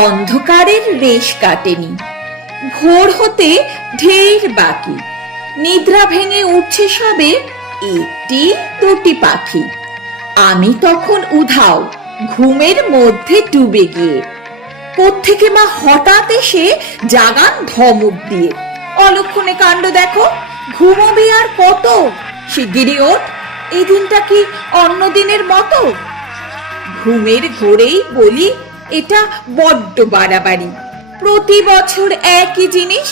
অন্ধকারের রেশ কাটেনি, ভোর হতে ঢের বাকি। নিদ্রা ভেঙে উঠছে সবে একটি দুটি পাখি। আমি তখন উধাও, ঘুমের মধ্যে ডুবে গিয়ে। কোত্থেকে মা হঠাৎ এসে জাগান ধমক দিয়ে, অলক্ষণে কাণ্ড দেখো, ঘুমোবি আর কত, শিগগিরি ওঠ, এই দিনটা কি অন্য দিনের মতো। ঘুমের ঘোরেই বলি, এটা বড্ড বাড়াবাড়ি, প্রতি বছর একই জিনিস,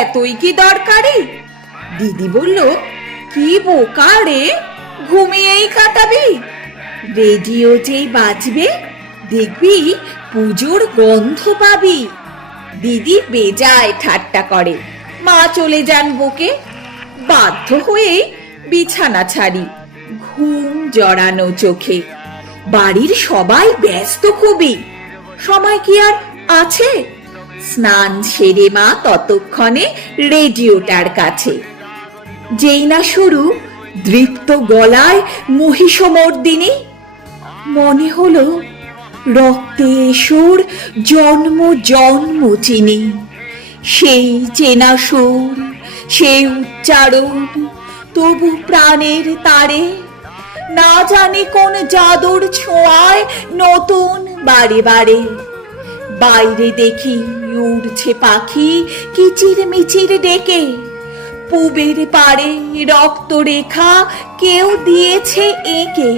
এতই কি দরকারি। দিদি বলল, কি বোকা রে, ঘুমিয়েই কাটাবি, রেডিও যেই বাজবে দেখবি পুজোর গন্ধ পাবি। দিদি বেজায় ঠাট্টা করে, মা চলে যান বকে। বাধ্য হয়ে বিছানা ছাড়ি, ঘুম জড়ানো চোখে। বাড়ির সবাই ব্যস্ত খুবই, সময় কি আর আছে। স্নান সেরে মা ততক্ষণে রেডিওটার কাছে। যেই না শুরু দৃপ্ত গলায় মহিষমর্দিনী, মনে হলো রক্তে সুর জন্ম জন্ম চিনি। সেই চেনা সুর, সেই উচ্চারণ, তবু প্রাণের তারে না জানি কোন জাদুর ছোঁয়ায় নতুন বারে বারে। বাইরে দেখি উড়ছে পাখি কিচির মিচির ডেকে, পূবের পারে রক্তরেখা কেউ দিয়েছে এঁকে।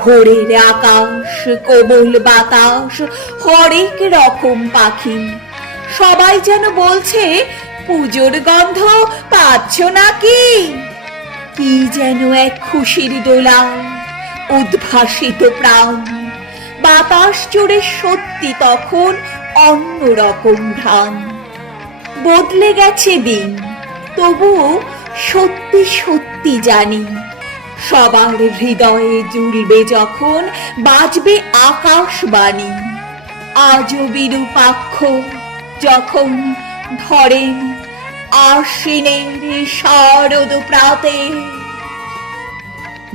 ভোরের আকাশ, কোমল বাতাস, হরেক রকম পাখি, সবাই যেন বলছে, পুজোর গন্ধ পাচ্ছ নাকি। কি যেন এক খুশির দোলা, উদ্ভাসিত প্রাণ, বাতাস জুড়ে সত্যি তখন অন্যরকম ঘ্রাণ। বদলে গেছে দিন, তবুও সত্যি সত্যি জানি, সবার হৃদয়ে জুড়বে যখন বাজবে আকাশবাণী। আজও বিরূপাক্ষ যখন ধরেন আশ্বিনের শারদ প্রাতে,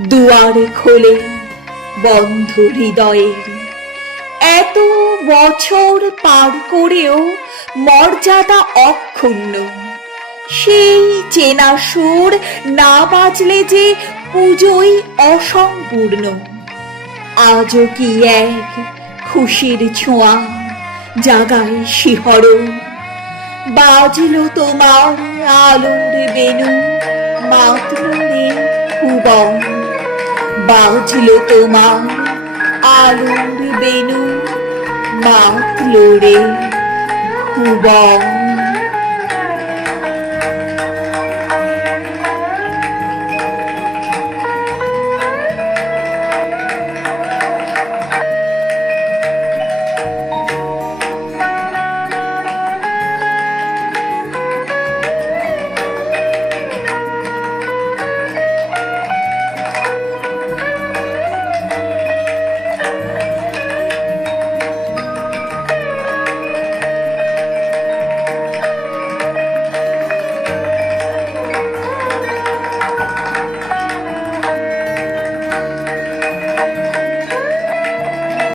দুয়ার খোলে বন্ধ হৃদয়ের। এত বছর পার করেও মর্যাদা অক্ষুণ্ণ, সেই চেনা সুর না বাজলে যে পুজোই অসম্পূর্ণ। আজও কি এক খুশির ছোঁয়া জাগায় শিহরণ, বাজলো তোমার আলোর বেনু, মাতলো রে ভুবন। বাজলো তোমার আলোর বেনু, মাতলো রে ভুবন।